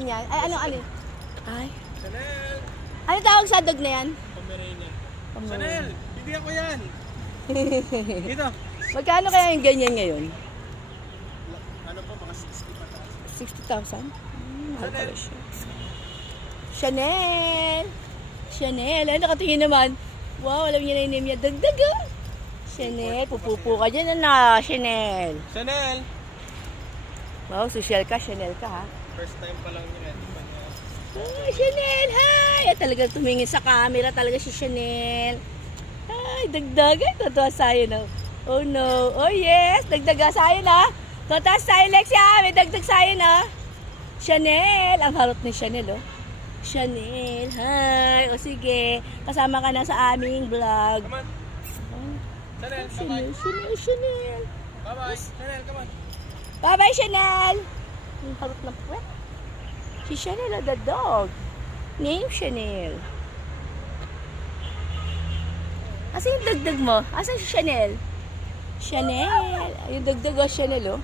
pangalan niyan? Ay, ano? Ay. Chanel! Ano tawag sa dog na yan? Pomeranian. Pomeranian. Chanel! Hindi ako yan! Dito. Magkano kaya yung ganyan ngayon? Ano po, mga 60 pa taas. 60,000? Mahal pala siya. Chanel! Chanel! Ay, nakatingin naman. Wow, alam niya na yung name niya. Dagdag ah! Chanel, pupupo ka dyan na, Chanel. Chanel! Wow, social ka, Chanel ka ha. First time pa lang yun. Ay, Chanel! Hi! Ay, talagang tumingin sa camera talaga si Chanel. Ay, dagdag. Ay, totoo sa'yo no. Oh no. Oh yes, dagdag sa'yo na. Totoo sa'yo, Lexia. May dagdag sa'yo na. Chanel! Ang harot ni Chanel oh. Chanel, hi! O sige, kasama ka na sa aming vlog. Come on. Chanel, Chanel, bye-bye. Chanel. Bye-bye. Chanel, come on. Bye-bye, Chanel! Ang harot ng puwet. Si Chanel the dog. Name Chanel. Asa yung dagdag mo? Asa si Chanel? Chanel. Yung dagdag o Chanel oh.